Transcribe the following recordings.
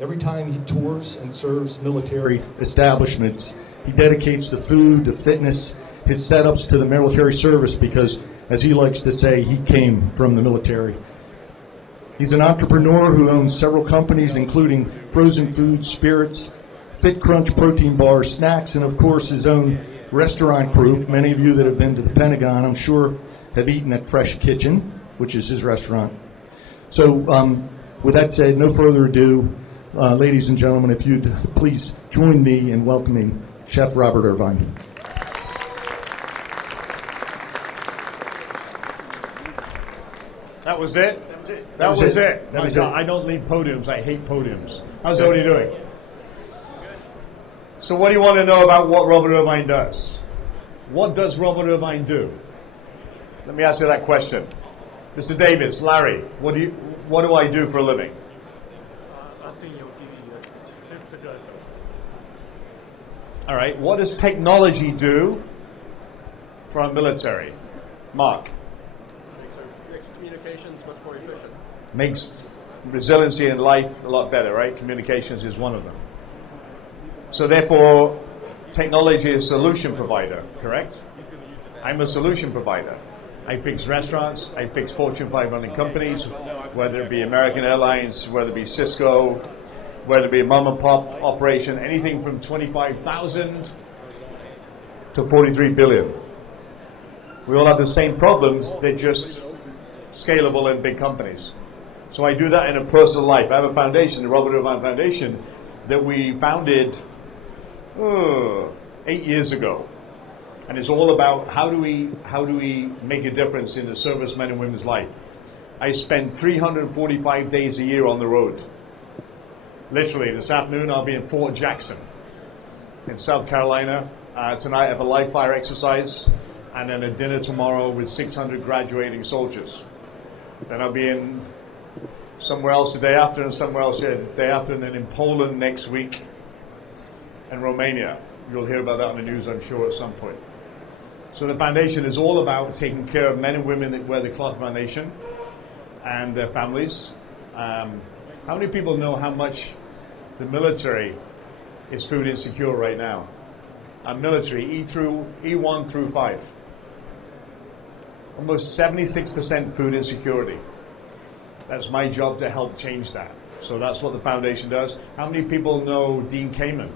Every time he tours and serves military establishments, he dedicates the food, the fitness, his setups to the military service because, as he likes to say, he came from the military. He's an entrepreneur who owns several companies, including frozen foods, spirits, Fit Crunch protein bars, snacks, and of course his own restaurant group. Many of you that have been to the Pentagon, I'm sure, have eaten at Fresh Kitchen, which is his restaurant. So with that said, no further ado, ladies and gentlemen, if you'd please join me in welcoming Chef Robert Irvine. That was it? That was it. I don't leave podiums. I hate podiums. How's everybody doing? So what do you want to know about what Robert Irvine does? What does Robert Irvine do? Let me ask you that question. Mr. Davis, Larry, what do I do for a living? I've seen your TV. All right. What does technology do for our military? Mark. Makes communications much more efficient. Makes resiliency in life a lot better, right? Communications is one of them. So therefore, technology is a solution provider, correct? I'm a solution provider. I fix restaurants, I fix Fortune 500 companies, whether it be American Airlines, whether it be Cisco, whether it be a mom and pop operation, anything from 25,000 to 43 billion. We all have the same problems, they're just scalable in big companies. So I do that in a personal life. I have a foundation, the Robert Irvine Foundation, that we founded 8 years ago. And it's all about how do we make a difference in the servicemen and women's life. I spend 345 days a year on the road. Literally, this afternoon I'll be in Fort Jackson in South Carolina. Tonight I have a live fire exercise and then a dinner tomorrow with 600 graduating soldiers. Then I'll be in somewhere else the day after and somewhere else the day after, and then in Poland next week and Romania. You'll hear about that on the news, I'm sure, at some point. So the foundation is all about taking care of men and women that wear the cloth of our nation and their families. How many people know how much the military is food insecure right now? Our military, E1 through 5. Almost 76% food insecurity. That's my job to help change that. So that's what the foundation does. How many people know Dean Kamen?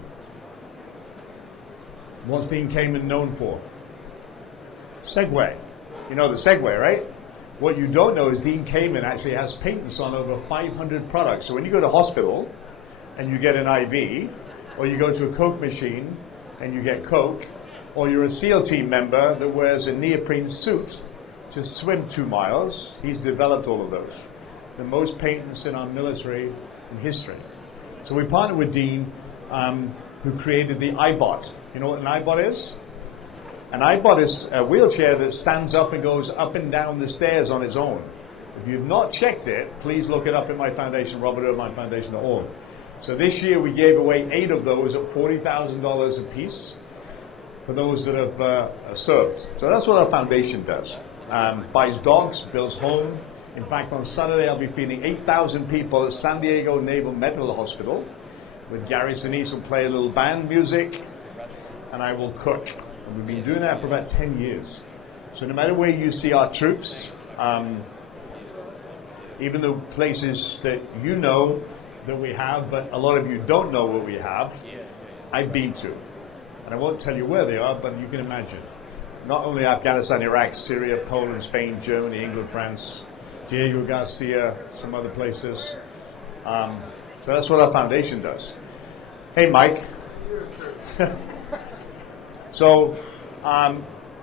What's Dean Kamen known for? Segway. You know the Segway, right? What you don't know is Dean Kamen actually has patents on over 500 products. So when you go to hospital and you get an IV, or you go to a Coke machine and you get Coke, or you're a SEAL team member that wears a neoprene suit to swim 2 miles, he's developed all of those. The most patents in our military in history. So we partnered with Dean, who created the iBot. You know what an iBot is? An iBot is a wheelchair that stands up and goes up and down the stairs on its own. If you've not checked it, please look it up in my foundation, robertirvinefoundation.org. So this year we gave away 8 of those at $40,000 a piece for those that have served. So that's what our foundation does. Buys dogs, builds homes. In fact, on Saturday I'll be feeding 8,000 people at San Diego Naval Medical Hospital. With Gary Sinise will play a little band music, and I will cook. And we've been doing that for about 10 years. So no matter where you see our troops, even the places that you know that we have, but a lot of you don't know what we have, I've been to. And I won't tell you where they are, but you can imagine. Not only Afghanistan, Iraq, Syria, Poland, Spain, Germany, England, France, Diego Garcia, some other places. So that's what our foundation does. Hey, Mike. So,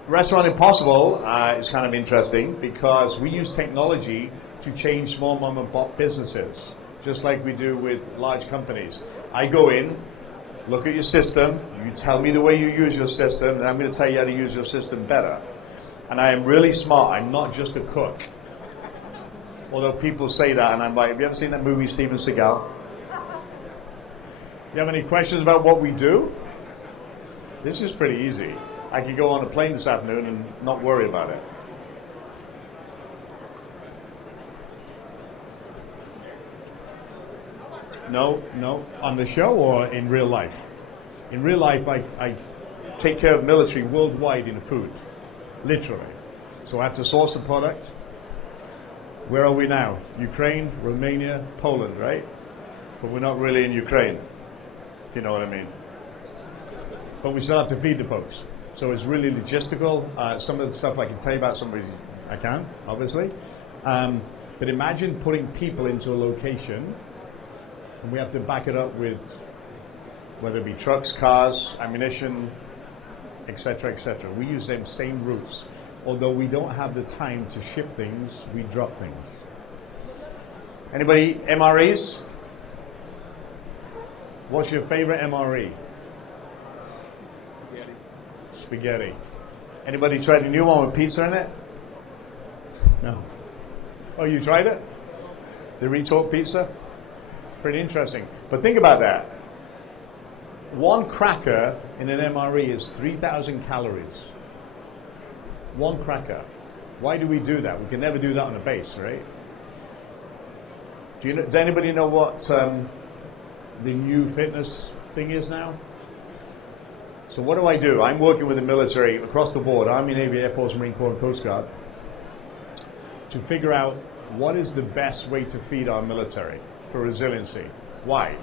Restaurant Impossible is kind of interesting because we use technology to change small mom and pop businesses, just like we do with large companies. I go in, look at your system, you tell me the way you use your system, and I'm going to tell you how to use your system better. And I am really smart. I'm not just a cook. Although people say that, and I'm like, have you ever seen that movie, Steven Seagal? You have any questions about what we do? This is pretty easy. I could go on a plane this afternoon and not worry about it. No, no. On the show or in real life? In real life, I take care of military worldwide in food, literally. So I have to source the product. Where are we now? Ukraine, Romania, Poland, right? But we're not really in Ukraine, if you know what I mean. But we still have to feed the folks. So it's really logistical. Some of the stuff I can tell you about, somebody I can, obviously. But imagine putting people into a location, and we have to back it up with whether it be trucks, cars, ammunition, etc., etc. We use them same routes. Although we don't have the time to ship things, we drop things. Anybody MREs? What's your favorite MRE? Spaghetti. Spaghetti. Anybody tried the new one with pizza in it? No. Oh, you tried it? The retort pizza? Pretty interesting. But think about that. One cracker in an MRE is 3,000 calories. One cracker. Why do we do that? We can never do that on a base, right? Does anybody know what the new fitness thing is now? So what do? I'm working with the military across the board, Army, Navy, Air Force, Marine Corps, and Coast Guard, to figure out what is the best way to feed our military for resiliency. Why?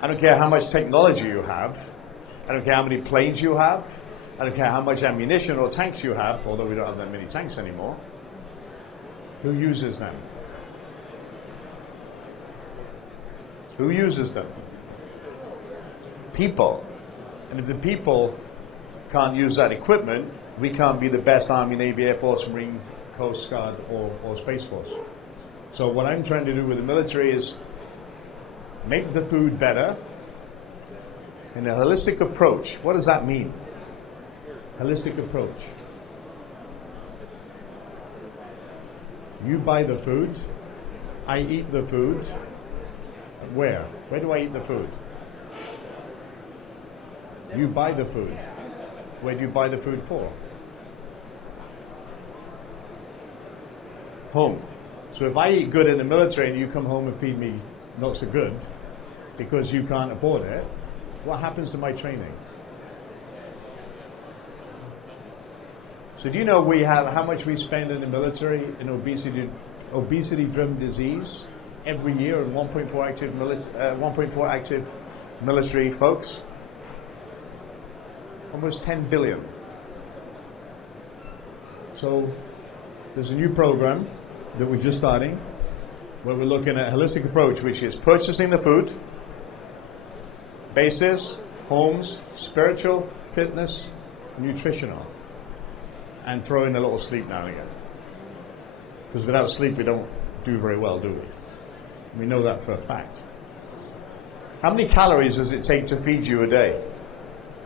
I don't care how much technology you have. I don't care how many planes you have. I don't care how much ammunition or tanks you have, although we don't have that many tanks anymore. Who uses them? Who uses them? People. And if the people can't use that equipment, we can't be the best Army, Navy, Air Force, Marine, Coast Guard, or Space Force. So what I'm trying to do with the military is make the food better in a holistic approach. What does that mean? Holistic approach. You buy the food, I eat the food. Where? Where do I eat the food? You buy the food. Where do you buy the food for? Home. So if I eat good in the military and you come home and feed me not so good because you can't afford it, what happens to my training? So do you know we have how much we spend in the military in obesity-driven disease every year in 1.4 active military folks? Almost 10 billion. So there's a new program that we're just starting where we're looking at a holistic approach, which is purchasing the food, bases, homes, spiritual, fitness, nutritional, and throw in a little sleep now and again. Because without sleep, we don't do very well, do we? We know that for a fact. How many calories does it take to feed you a day?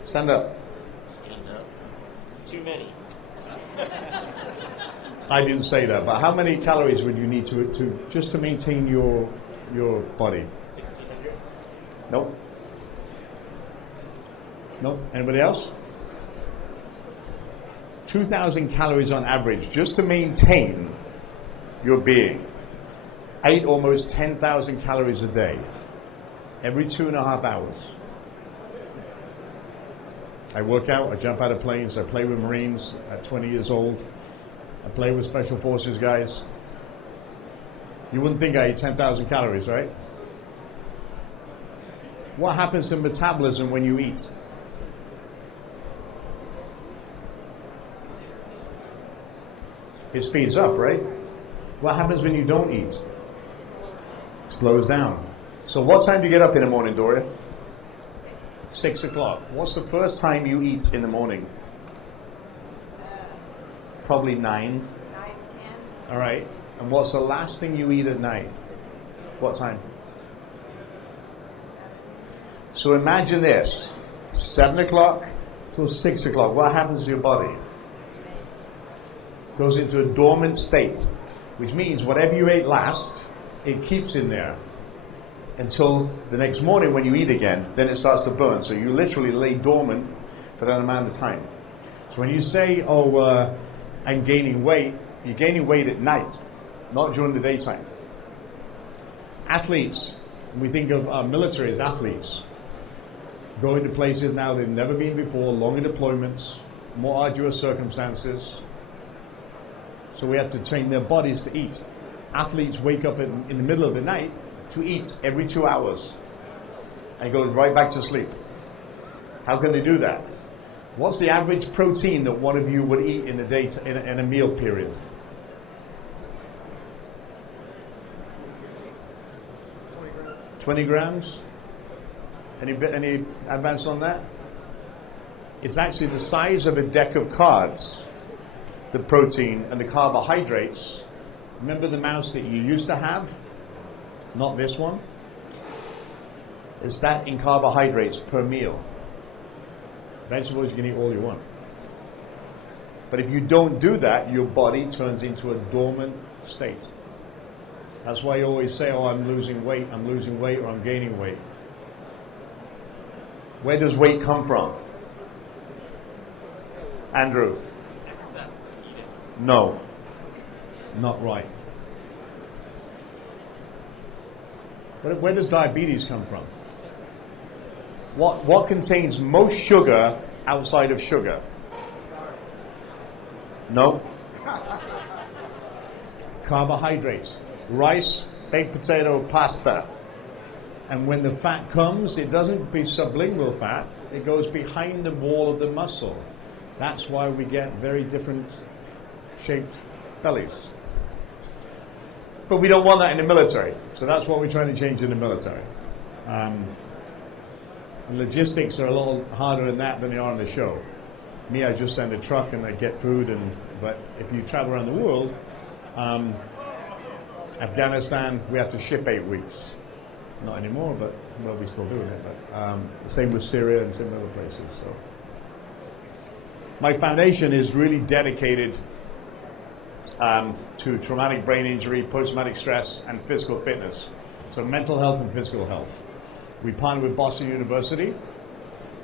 Stand up. Too many. I didn't say that, but how many calories would you need to just to maintain your body? 1,600. Nope. Nope. Anybody else? 2,000 calories on average just to maintain your being. I eat almost 10,000 calories a day, every 2.5 hours. I work out, I jump out of planes, I play with Marines at 20 years old. I play with Special Forces guys. You wouldn't think I eat 10,000 calories, right? What happens to metabolism when you eat? It speeds up, right? What happens when you don't eat? Slows down. So what time do you get up in the morning, Doria? 6 o'clock. What's the first time you eat in the morning? Probably 9. 9, 10. All right. And what's the last thing you eat at night? What time? So imagine this. 7 o'clock till 6 o'clock. What happens to your body? Goes into a dormant state, which means whatever you ate last, it keeps in there until the next morning when you eat again, then it starts to burn. So you literally lay dormant for that amount of time. So when you say, I'm gaining weight, you're gaining weight at night, not during the daytime. Athletes, we think of our military as athletes, going to places now they've never been before, longer deployments, more arduous circumstances. So we have to train their bodies to eat. Athletes wake up in the middle of the night to eat every 2 hours and go right back to sleep. How can they do that? What's the average protein that one of you would eat in a day, in a meal period? 20 grams? Any advance on that? It's actually the size of a deck of cards, the protein and the carbohydrates. Remember the mouse that you used to have? Not this one. Is that in carbohydrates per meal? Vegetables you can eat all you want. But if you don't do that, your body turns into a dormant state. That's why you always say, oh, I'm losing weight, or I'm gaining weight. Where does weight come from? Andrew? Excess eating. No. Not right. Where does diabetes come from? What contains most sugar outside of sugar? No. Carbohydrates. Rice, baked potato, pasta. And when the fat comes, it doesn't be sublingual fat. It goes behind the wall of the muscle. That's why we get very different shaped bellies. But we don't want that in the military. So that's what we're trying to change in the military. Logistics are a little harder in that than they are on the show. Me, I just send a truck and I get food. But if you travel around the world, Afghanistan, we have to ship 8 weeks. Not anymore, but well, we're still doing it. But same with Syria and some other places. So my foundation is really dedicated to traumatic brain injury, post-traumatic stress, and physical fitness. So mental health and physical health. We partner with Boston University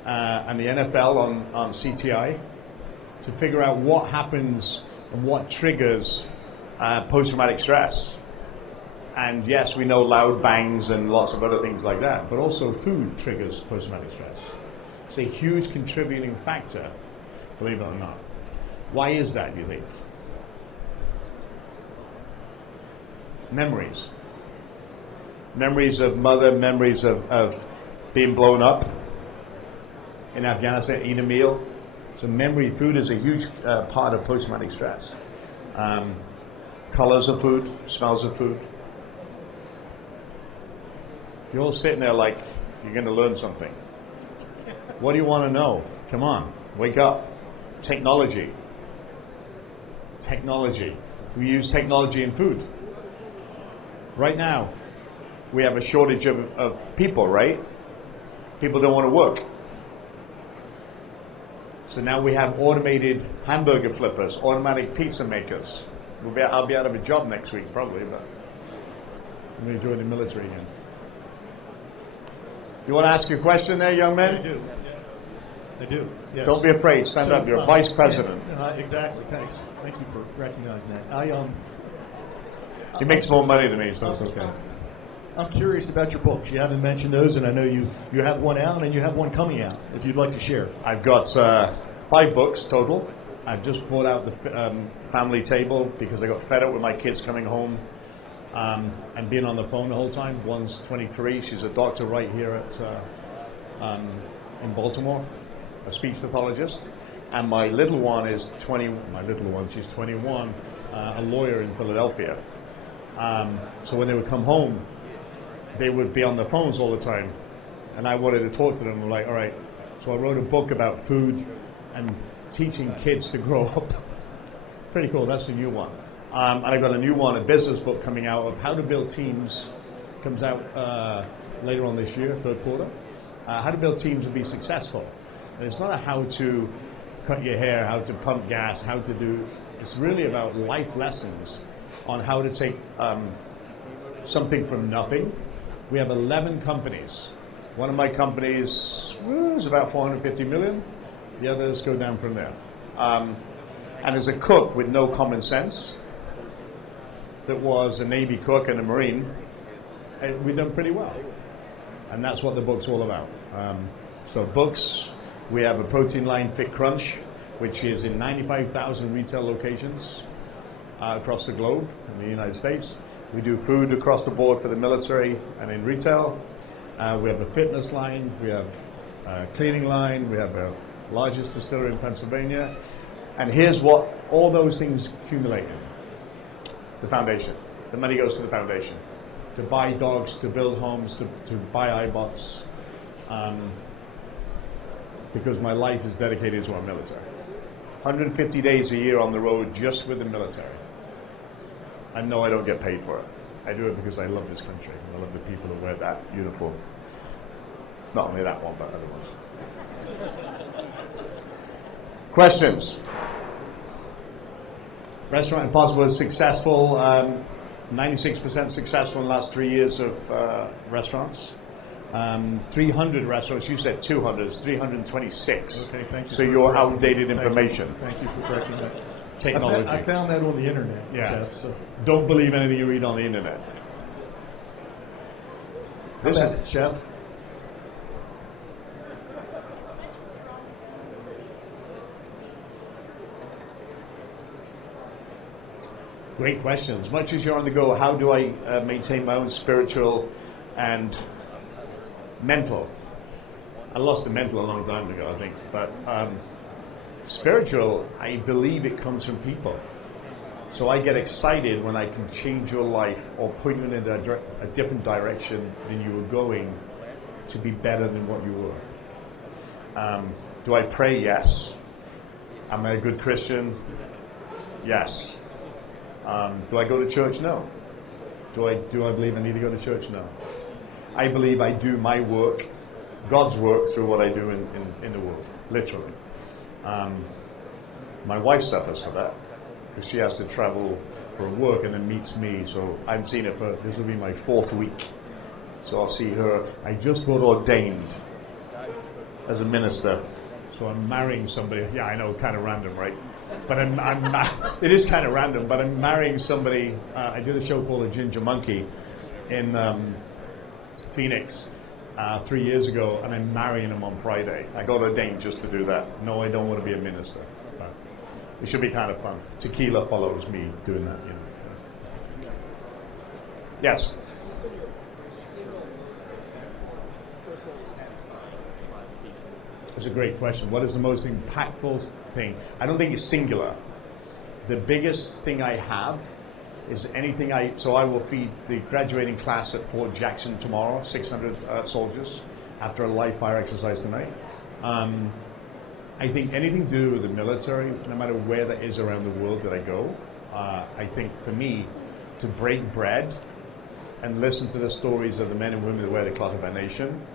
and the NFL on CTI to figure out what happens and what triggers post-traumatic stress. And yes, we know loud bangs and lots of other things like that, but also food triggers post-traumatic stress. It's a huge contributing factor, believe it or not. Why is that, do you think? Memories. Memories of mother, memories of being blown up in Afghanistan, eat a meal. So memory, food is a huge part of post-traumatic stress. Colors of food, smells of food. You're all sitting there like you're going to learn something. What do you want to know? Come on, wake up. Technology. Technology. We use technology in food. Right now, we have a shortage of people, right? People don't want to work. So now we have automated hamburger flippers, automatic pizza makers. I'll be out of a job next week probably, but I'm going to join the military again. You want to ask a question there, young man? I do. I do. Yes. Don't be afraid. Stand up. You're vice president. Exactly. Thanks. Thank you for recognizing that. He makes more money than me, so it's okay. I'm curious about your books. You haven't mentioned those, and I know you have one out and you have one coming out. If you'd like to share. I've got 5 books total. I've just brought out the family table because I got fed up with my kids coming home and being on the phone the whole time. One's 23. She's a doctor right here at in Baltimore, a speech pathologist. And my little one is 20. My little one, she's 21, a lawyer in Philadelphia. So when they would come home, they would be on their phones all the time. And I wanted to talk to them. I'm like, all right. So I wrote a book about food and teaching kids to grow up. Pretty cool. That's the new one. And I got a new one, a business book coming out of how to build teams. Comes out later on this year, 3rd quarter. How to build teams to be successful. And it's not a how to cut your hair, how to pump gas, how to do. It's really about life lessons on how to take something from nothing. We have 11 companies. One of my companies is about 450 million. The others go down from there. And as a cook with no common sense, that was a Navy cook and a Marine, we've done pretty well. And that's what the book's all about. So books, we have a protein line, Fit Crunch, which is in 95,000 retail locations across the globe in the United States. We do food across the board for the military and in retail. We have a fitness line, we have a cleaning line, we have a largest distillery in Pennsylvania. And here's what all those things accumulate in. The foundation. The money goes to the foundation. To buy dogs, to build homes, to buy iBots. Because my life is dedicated to our military. 150 days a year on the road just with the military. I know I don't get paid for it. I do it because I love this country. I love the people who wear that uniform. Not only that one, but other ones. Questions? Restaurant Impossible is successful. 96% successful in the last 3 years of restaurants. 300 restaurants. You said 200. It's 326. Okay, thank you. So you're outdated information. Thank you for correcting that. Technology. I found that on the internet, Yeah. Jeff. So. Don't believe anything you read on the internet. This is Chef. great question. As much as you're on the go, how do I maintain my own spiritual and mental? I lost the mental a long time ago, I think. But spiritual, I believe it comes from people. So I get excited when I can change your life or put you in a different direction than you were going to be better than what you were. Do I pray? Yes. Am I a good Christian? Yes. Do I go to church? No. Do I believe I need to go to church? No. I believe I do my work, God's work, through what I do in the world, literally. My wife suffers for that, because she has to travel for work and then meets me. So I've seen her this will be my 4th week. So I'll see her. I just got ordained as a minister. So I'm marrying somebody. Yeah, I know, kind of random, right? But it is kind of random, but I'm marrying somebody. I did a show called The Ginger Monkey in Phoenix 3 years ago, and I'm marrying him on Friday. I got ordained just to do that. No, I don't want to be a minister. But it should be kind of fun. Tequila follows me doing that, you know. Yes? That's a great question. What is the most impactful thing? I don't think it's singular. The biggest thing I have is anything so I will feed the graduating class at Fort Jackson tomorrow, 600 soldiers, after a live fire exercise tonight. I think anything to do with the military, no matter where that is around the world that I go, I think for me, to break bread and listen to the stories of the men and women that wear the cloth of our nation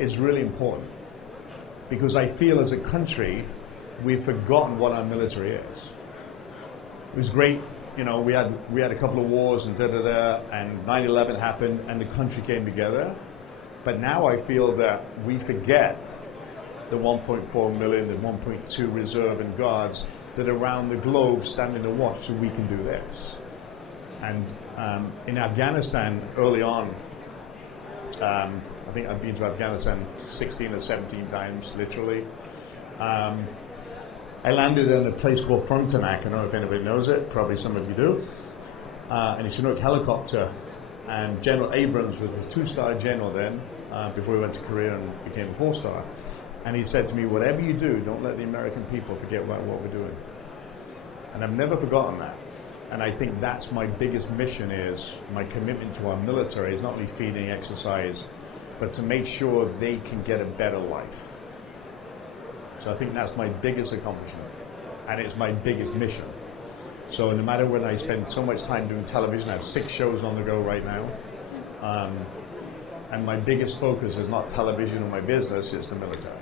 is really important. Because I feel as a country, we've forgotten what our military is. It was great, you know, we had a couple of wars and and 9/11 happened and the country came together. But now I feel that we forget the 1.4 million, the 1.2 reserve and guards that are around the globe standing to watch so we can do this. And in Afghanistan, early on, I think I've been to Afghanistan 16 or 17 times, literally. I landed in a place called Frontenac. I don't know if anybody knows it. Probably some of you do. And a Chinook helicopter. And General Abrams was a 2-star general then, before he went to Korea and became a 4-star. And he said to me, whatever you do, don't let the American people forget about what we're doing. And I've never forgotten that. And I think that's my biggest mission, is my commitment to our military is not only feeding, exercise, but to make sure they can get a better life. So I think that's my biggest accomplishment, and it's my biggest mission. So no matter when I spend so much time doing television, I have 6 shows on the go right now, and my biggest focus is not television or my business, it's the military.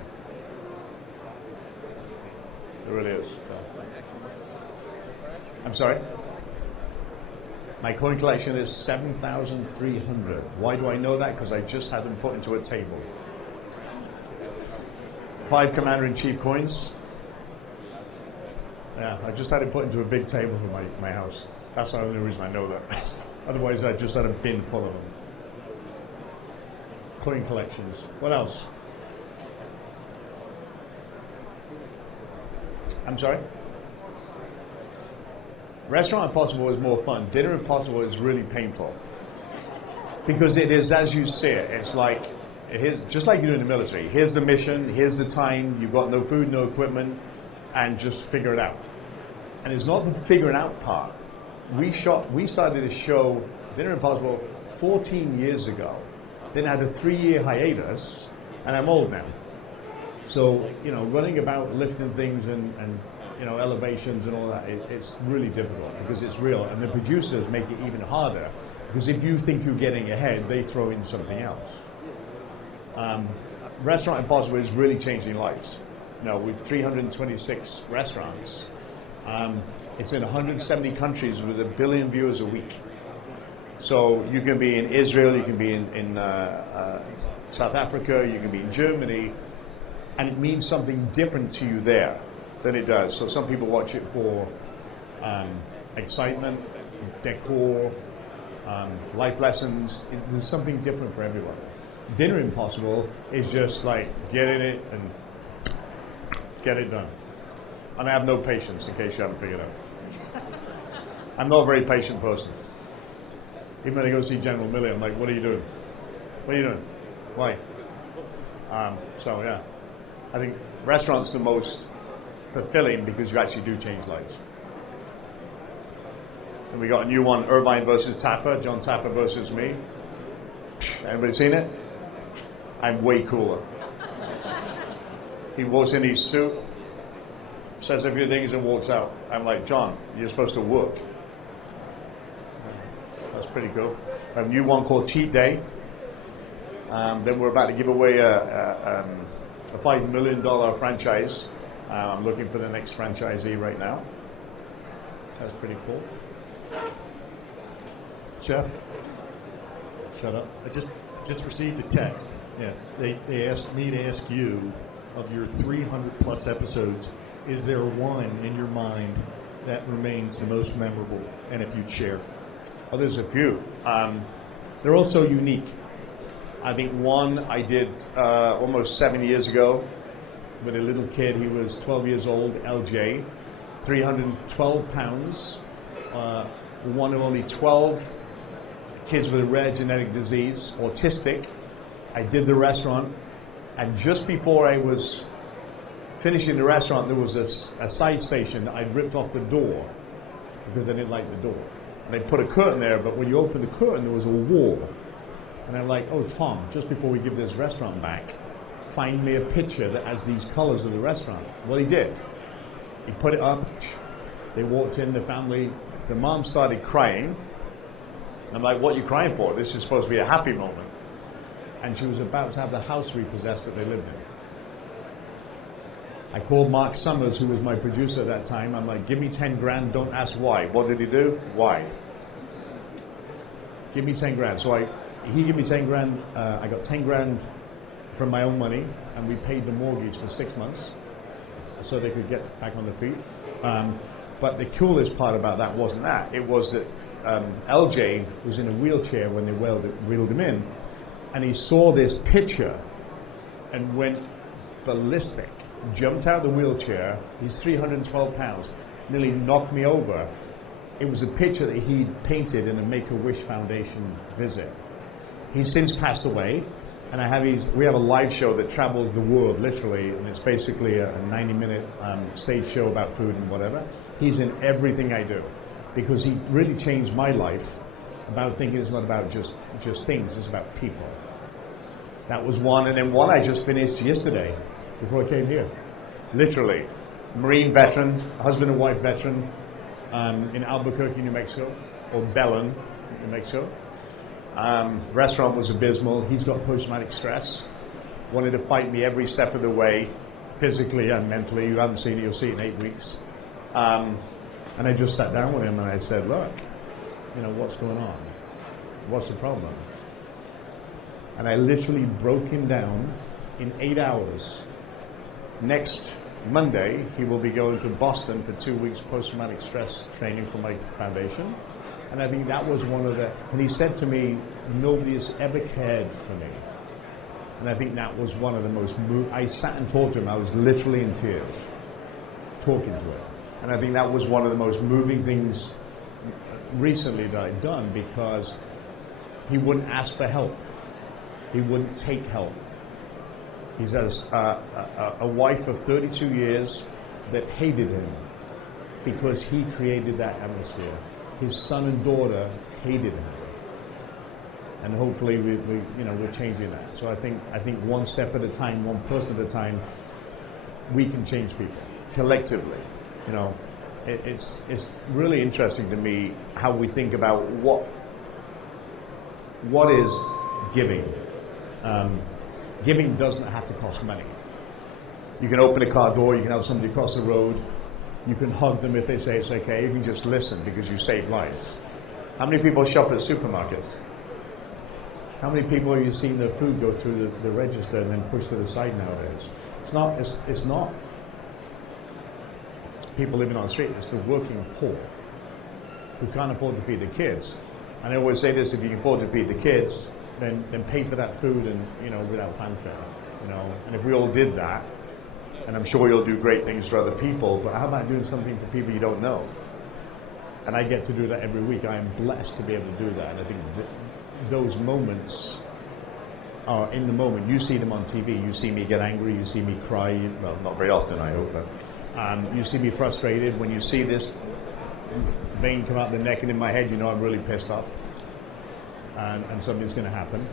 It really is. I'm sorry? My coin collection is 7,300. Why do I know that? Because I just had them put into a table. 5 Commander-in-Chief coins. Yeah, I just had it put into a big table for my house. That's the only reason I know that. Otherwise, I just had a bin full of them. coin collections. What else? I'm sorry? Restaurant Impossible is more fun. Dinner Impossible is really painful. Because it is, as you say it, it's like, just like you do in the military. Here's the mission, here's the time, you've got no food, no equipment, and just figure it out. And it's not the figuring out part. We started a show, Dinner Impossible, 14 years ago. Then I had a 3-year hiatus, and I'm old now. So, running about, lifting things and elevations and all that, it's really difficult because it's real. And the producers make it even harder because if you think you're getting ahead, they throw in something else. Restaurant Impossible is really changing lives. With 326 restaurants, it's in 170 countries with 1 billion viewers a week. So you can be in Israel, you can be in South Africa, you can be in Germany, and it means something different to you there than it does. So some people watch it for excitement, decor, life lessons. There's something different for everyone. Dinner Impossible is just like get in it and get it done. And I have no patience, in case you haven't figured out. I'm not a very patient person. Even when I go see General Milley, I'm like, what are you doing? What are you doing? Why? So yeah, I think restaurants are the most fulfilling because you actually do change lives. And we got a new one, Irvian versus Tapper, John Tapper versus me. Everybody seen it? I'm way cooler. He walks in his suit, says a few things and walks out. I'm like, John, you're supposed to work. That's pretty cool. A new one called Cheat Day. Then we're about to give away a $5 million franchise. I'm looking for the next franchisee right now. That's pretty cool. Chef, Shut up. I just received a text. Yes, they asked me to ask you, of your 300 plus episodes, is there one in your mind that remains the most memorable, and if you'd share? Oh, there's a few. They're also unique. I think one I did almost 7 years ago with a little kid. He was 12 years old, LJ, 312 pounds, one of only 12 kids with a rare genetic disease, autistic. I did the restaurant, and just before I was finishing the restaurant, there was a side station that I'd ripped off the door because I didn't like the door. And they put a curtain there, but when you open the curtain, there was a wall. And I'm like, oh, Tom, just before we give this restaurant back, find me a picture that has these colors of the restaurant. Well, he did. He put it up. They walked in, the family. The mom started crying. And I'm like, what are you crying for? This is supposed to be a happy moment. And she was about to have the house repossessed that they lived in. I called Mark Summers, who was my producer at that time. I'm like, give me 10 grand, don't ask why. What did he do? Why? Give me 10 grand. So he gave me 10 grand. I got 10 grand from my own money, and we paid the mortgage for 6 months so they could get back on their feet. But the coolest part about that wasn't that. It was that LJ was in a wheelchair when they wheeled him in, and he saw this picture and went ballistic. Jumped out of the wheelchair. He's 312 pounds. Nearly knocked me over. It was a picture that he painted in a Make-A-Wish Foundation visit. He's since passed away, and we have a live show that travels the world, literally, and it's basically a 90-minute stage show about food and whatever. He's in everything I do, because he really changed my life about thinking it's not about just things, it's about people. That was one, and then one I just finished yesterday, before I came here. Literally, Marine veteran, husband and wife veteran, in Albuquerque, New Mexico, or Belen, New Mexico. Restaurant was abysmal. He's got post-traumatic stress. Wanted to fight me every step of the way, physically and mentally. You haven't seen it, you'll see it in 8 weeks. And I just sat down with him and I said, look, what's going on? What's the problem? And I literally broke him down in 8 hours. Next Monday, he will be going to Boston for 2 weeks post-traumatic stress training for my foundation. And I think that was one of the, and he said to me, nobody has ever cared for me And I think that was one of the most I sat and talked to him. I was literally in tears talking to him. And I think that was one of the most moving things recently that I've done, because he wouldn't ask for help. He wouldn't take help. He's has a wife of 32 years that hated him because he created that atmosphere. His son and daughter hated him. And hopefully we're changing that. So I think one step at a time, one person at a time, we can change people collectively. You know, it's really interesting to me how we think about what is giving. Giving doesn't have to cost money. You can open a car door, you can have somebody across the road, you can hug them if they say it's okay, you can just listen because you save lives. How many people shop at supermarkets? How many people have you seen their food go through the register and then pushed to the side nowadays? It's not people living on the street, it's the working poor who can't afford to feed their kids. And I always say this: if you can afford to feed the kids, then pay for that food, and without fanfare. And if we all did that, and I'm sure you'll do great things for other people, but how about doing something for people you don't know? And I get to do that every week. I am blessed to be able to do that. And I think those moments are in the moment. You see them on TV. You see me get angry. You see me cry. Well, not very often, I hope. But you see me frustrated. When you see this vein come out the neck and in my head, I'm really pissed off. And something's going to happen.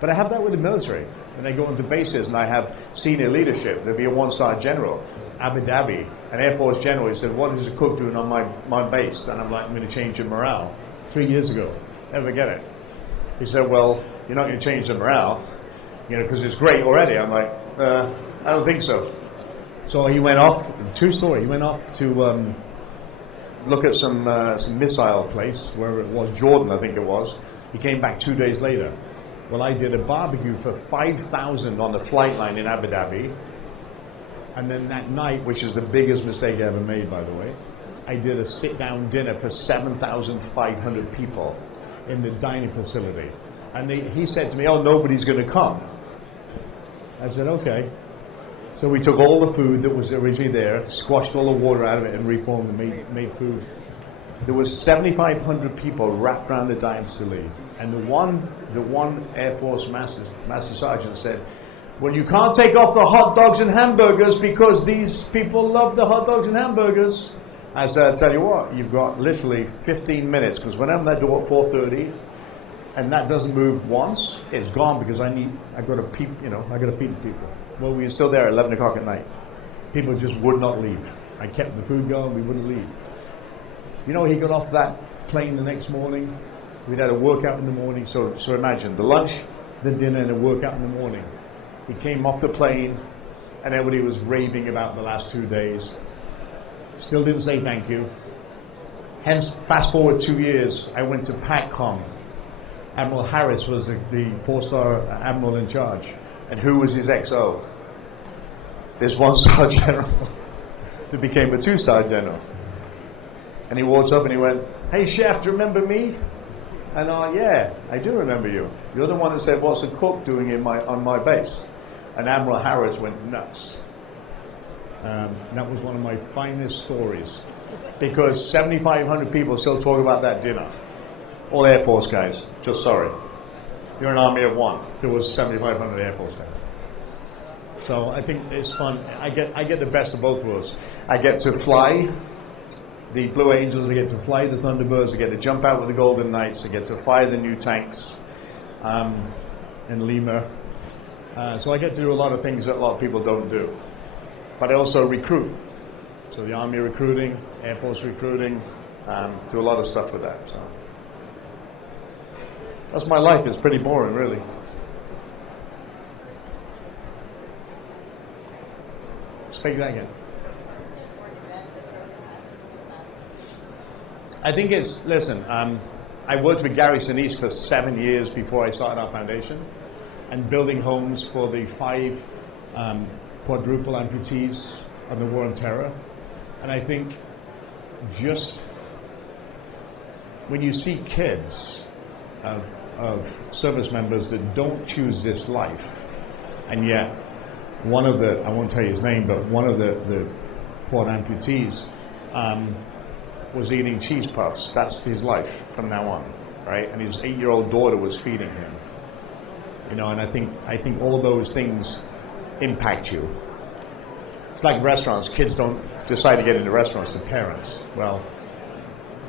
But I have that with the military. When I go into bases and I have senior leadership, there'll be a one-star general, Abu Dhabi, an Air Force general. He said, "What is the cook doing on my base?" And I'm like, "I'm going to change your morale." 3 years ago. Never forget it. He said, "Well, you're not going to change the morale, because it's great already." I'm like, "I don't think so." So he went off, true story, he went off to look at some missile place, wherever it was, Jordan I think it was. He came back 2 days later. Well, I did a barbecue for 5,000 on the flight line in Abu Dhabi. And then that night, which is the biggest mistake I ever made, by the way, I did a sit-down dinner for 7,500 people in the dining facility. And he said to me, "Oh, nobody's going to come." I said, "Okay." So we took all the food that was originally there, squashed all the water out of it, and reformed and made food. There was 7,500 people wrapped around the dining facility. And the one Air Force Master Sergeant said, "Well, you can't take off the hot dogs and hamburgers because these people love the hot dogs and hamburgers." I said, "I'll tell you what, you've got literally 15 minutes, because when I'm at that door at 4:30, and that doesn't move once, it's gone, because I got to feed the people." Well, we were still there at 11 o'clock at night. People just would not leave. I kept the food going, we wouldn't leave. He got off that plane the next morning. We'd had a workout in the morning, so imagine, the lunch, the dinner, and a workout in the morning. He came off the plane, and everybody was raving about the last 2 days. Still didn't say thank you. Hence, fast forward 2 years, I went to PACCOM. Admiral Harris was the 4-star admiral in charge. And who was his XO? This 1-star general that became a 2-star general. And he walked up and he went, "Hey chef, do you remember me?" And "Yeah, I do remember you. You're the one that said, 'What's the cook doing on my base?'" And Admiral Harris went nuts. That was one of my finest stories, because 7,500 people still talk about that dinner. All Air Force guys, just sorry. You're an army of one. There was 7,500 Air Force guys. So I think it's fun. I get the best of both worlds. I get to fly the Blue Angels, I get to fly the Thunderbirds, I get to jump out with the Golden Knights, I get to fire the new tanks in Lima. So I get to do a lot of things that a lot of people don't do. But I also recruit. So the Army recruiting, Air Force recruiting, do a lot of stuff with that. So that's my life. It's pretty boring, really. Speak that again. I think listen, I worked with Gary Sinise for 7 years before I started our foundation, and building homes for the 5 quadruple amputees of the war on terror. And I think just when you see kids of of service members that don't choose this life, and yet one of the, I won't tell you his name, but one of the quad amputees was eating cheese puffs. That's his life from now on, right? And his 8-year-old daughter was feeding him. You know, and I think all those things impact you. It's like restaurants. Kids don't decide to get into restaurants, the parents. Well,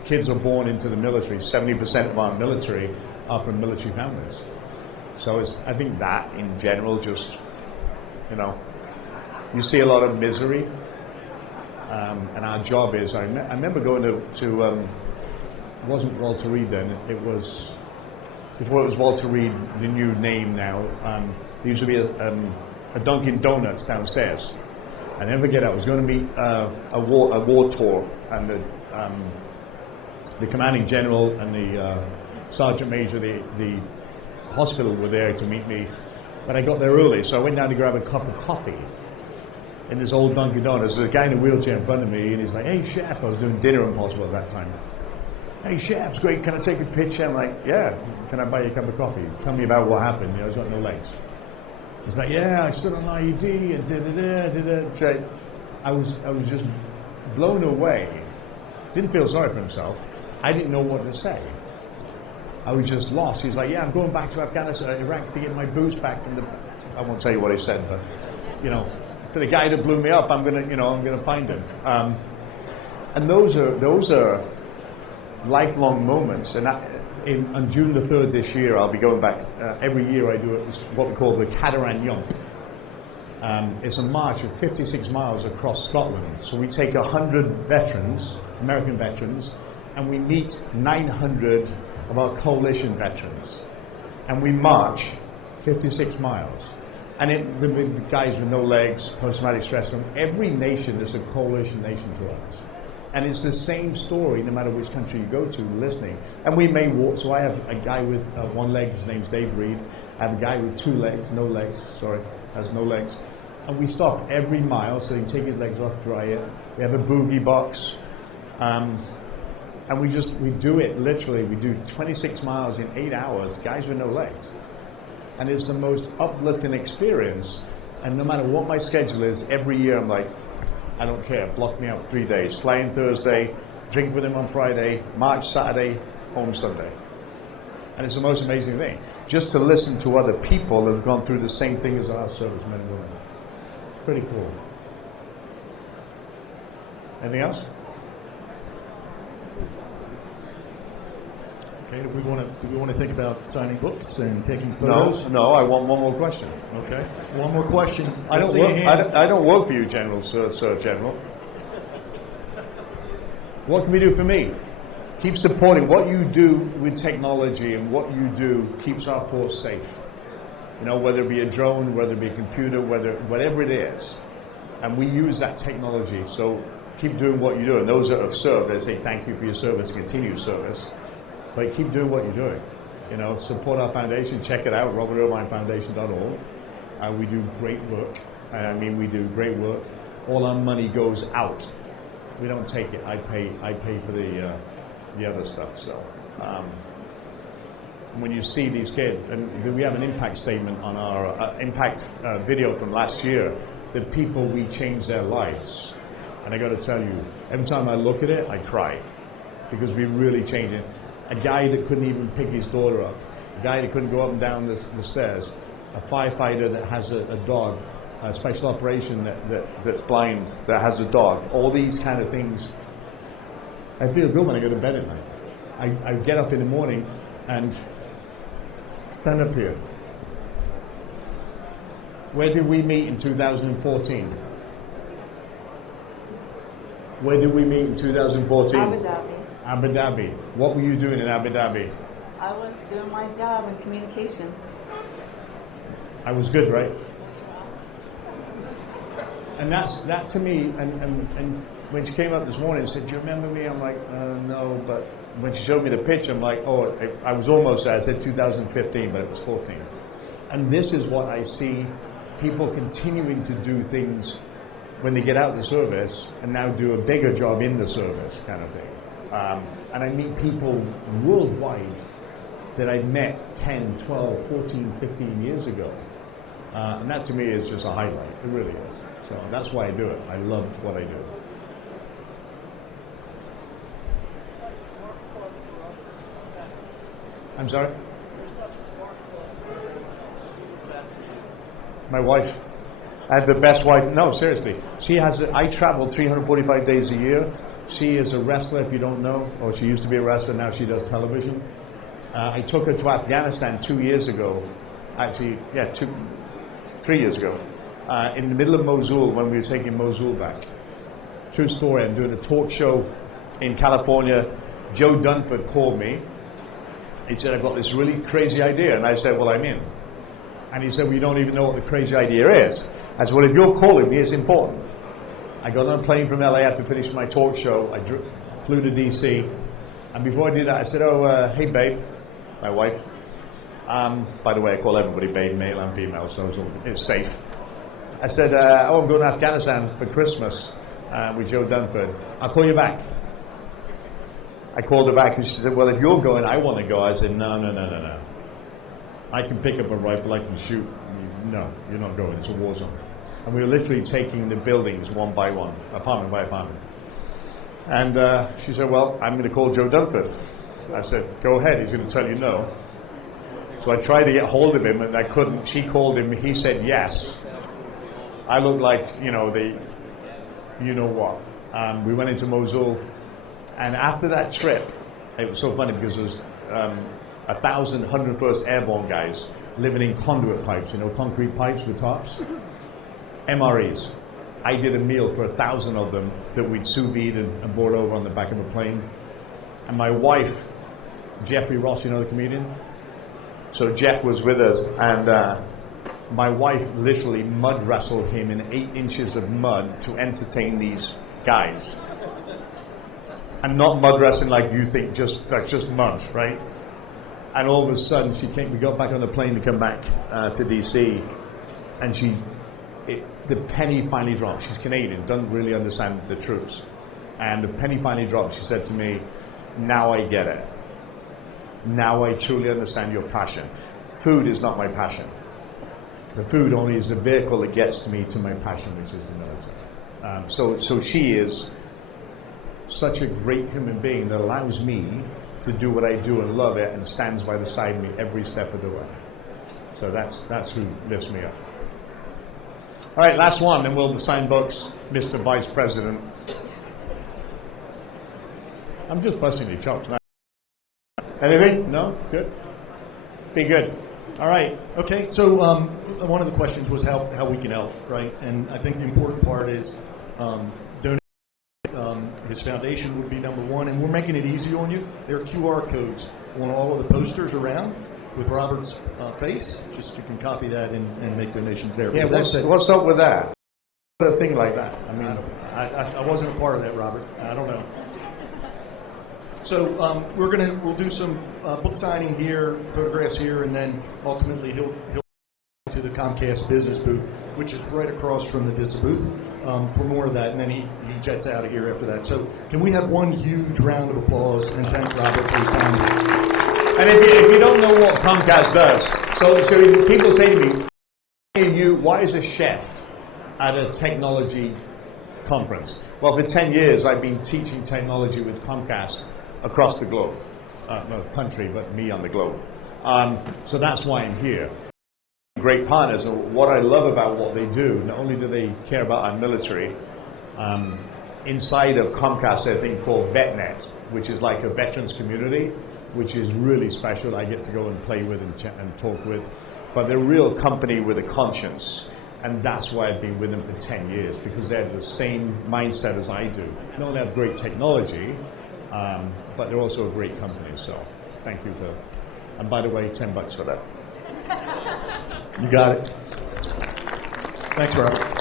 kids are born into the military. 70% of our military are from military families. So I think that in general, just, you know, you see a lot of misery. And our job is, I remember going to it wasn't Walter Reed then, it was, before it was Walter Reed, the new name now, there used to be a Dunkin' Donuts downstairs. I never forget, I was going to meet a war tour, and the commanding general and the sergeant major, the hospital were there to meet me, but I got there early, so I went down to grab a cup of coffee in this old Dunkin' Donuts. There's a guy in a wheelchair in front of me, and he's like, "Hey, chef," I was doing Dinner Impossible at that time. "Hey, chef, it's great, can I take a picture?" I'm like, "Yeah, can I buy you a cup of coffee? Tell me about what happened, you know, he's got no legs." He's like, "Yeah, I stood on IED and da-da-da, da-da." I was just blown away. Didn't feel sorry for himself. I didn't know what to say. I was just lost. He's like, "Yeah, I'm going back to Afghanistan, Iraq to get my boots back from the," I won't tell you what he said, but, you know, "for the guy that blew me up, I'm gonna find him." And those are lifelong moments. And on June the 3rd this year, I'll be going back. Every year I do what we call the Cadaran Yonk. It's a march of 56 miles across Scotland. So we take 100 veterans, American veterans, and we meet 900 of our coalition veterans, and we march 56 miles. And the guys with no legs, post-traumatic stress, from every nation is a coalition nation to us. And it's the same story no matter which country you go to, listening. And we may walk, so I have a guy with one leg, his name's Dave Reed. I have a guy with has no legs. And we stop every mile so he can take his legs off, dry it. We have a boogie box. And we do it literally. We do 26 miles in 8 hours, guys with no legs. And it's the most uplifting experience. And no matter what my schedule is, every year I'm like, I don't care, block me out 3 days. Fly in Thursday, drink with him on Friday, march Saturday, home Sunday. And it's the most amazing thing. Just to listen to other people who have gone through the same thing as our servicemen and women. Pretty cool. Anything else? Okay, do we want to think about signing books and taking photos? No, I want one more question. Okay, one more question. I don't work for you, General, Sir General. What can we do for me? Keep supporting what you do with technology, and what you do keeps our force safe. You know, whether it be a drone, whether it be a computer, whatever it is. And we use that technology, so keep doing what you do. And those that have served, they say thank you for your service, continued service. But keep doing what you're doing. You know, support our foundation. Check it out, robertirvinefoundation.org. We do great work. We do great work. All our money goes out. We don't take it. I pay for the other stuff. So when you see these kids, and we have an impact statement on our impact video from last year, the people we change their lives. And I got to tell you, every time I look at it, I cry, because we really changed it. A guy that couldn't even pick his daughter up, a guy that couldn't go up and down the stairs, a firefighter that has a dog, a special operation that's blind that has a dog. All these kind of things. I feel good when I go to bed at night. I get up in the morning and stand up here. Where did we meet in 2014? Where did we meet in 2014? Abu Dhabi. Abu Dhabi. What were you doing in Abu Dhabi? I was doing my job in communications. I was good, right? And that to me, and when she came up this morning and said, "Do you remember me?" I'm like, no, but when she showed me the picture, I'm like, oh, I was almost there. I said 2015, but it was 14. And this is what I see, people continuing to do things when they get out of the service and now do a bigger job in the service kind of thing. And I meet people worldwide that I met 10, 12, 14, 15 years ago. And that to me is just a highlight. It really is. So that's why I do it. I love what I do. I'm sorry? My wife. I have the best wife. No, seriously. She has. I travel 345 days a year. She is a wrestler, if you don't know, or she used to be a wrestler. Now she does television. I took her to Afghanistan 2 years ago. Actually, yeah, 3 years ago. In the middle of Mosul, when we were taking Mosul back. True story. I'm doing a talk show in California. Joe Dunford called me. He said, I've got this really crazy idea. And I said, well, I'm in. And he said, well, you don't even know what the crazy idea is. I said, well, if you're calling me, it's important. I got on a plane from LA after finishing my talk show. I flew to DC. And before I did that, I said, oh, hey, babe, my wife. By the way, I call everybody babe, male and female, so it's safe. I said, oh, I'm going to Afghanistan for Christmas with Joe Dunford. I'll call you back. I called her back and she said, well, if you're going, I want to go. I said, no. I can pick up a rifle, I can shoot. No, you're not going, it's a war zone. And we were literally taking the buildings one by one, apartment by apartment. And she said, well, I'm going to call Joe Dunford. I said, go ahead, he's going to tell you no. So I tried to get hold of him and I couldn't. She called him, he said yes. I looked like, you know what. We went into Mosul. And after that trip, it was so funny because there was 1,000 101st Airborne guys living in conduit pipes, concrete pipes with tops. MREs. I did a meal for 1,000 of them that we'd sous vide and brought over on the back of a plane. And my wife, Jeffrey Ross, the comedian? So Jeff was with us, and my wife literally mud wrestled him in 8 inches of mud to entertain these guys. And not mud wrestling like you think, just mud, right? And all of a sudden, we got back on the plane to come back to DC, and the penny finally dropped. She's Canadian, doesn't really understand the troops. And the penny finally dropped. She said to me, now I get it. Now I truly understand your passion. Food is not my passion. The food only is the vehicle that gets me to my passion, which is the military. So she is such a great human being that allows me to do what I do and love it and stands by the side of me every step of the way. So that's who lifts me up. All right, last one, then we'll sign books, Mr. Vice President. I'm just busting your chops now. Anything? No? Good? Be good. All right. Okay, so one of the questions was how we can help, right? And I think the important part is donate. His foundation would be number one, and we're making it easy on you. There are QR codes on all of the posters around with Robert's face. Just you can copy that and make donations there. Yeah, what's up with that? A thing like that. I mean, I wasn't a part of that, Robert. I don't know. So we'll do some book signing here, photographs here, and then ultimately he'll to the Comcast business booth, which is right across from the DISA booth, for more of that, and then he jets out of here after that. So can we have one huge round of applause and thank Robert for his time? And if you don't know what Comcast does, so people say to me, why is a chef at a technology conference? Well, for 10 years I've been teaching technology with Comcast across the globe. No country, but me on the globe. So that's why I'm here. Great partners, and what I love about what they do, not only do they care about our military, inside of Comcast there's a thing called VetNet, which is like a veterans community, which is really special. I get to go and play with and talk with. But they're a real company with a conscience, and that's why I've been with them for 10 years, because they have the same mindset as I do. They don't have great technology, but they're also a great company, so thank you for, and by the way, $10 for that. You got it. Thanks, Robert.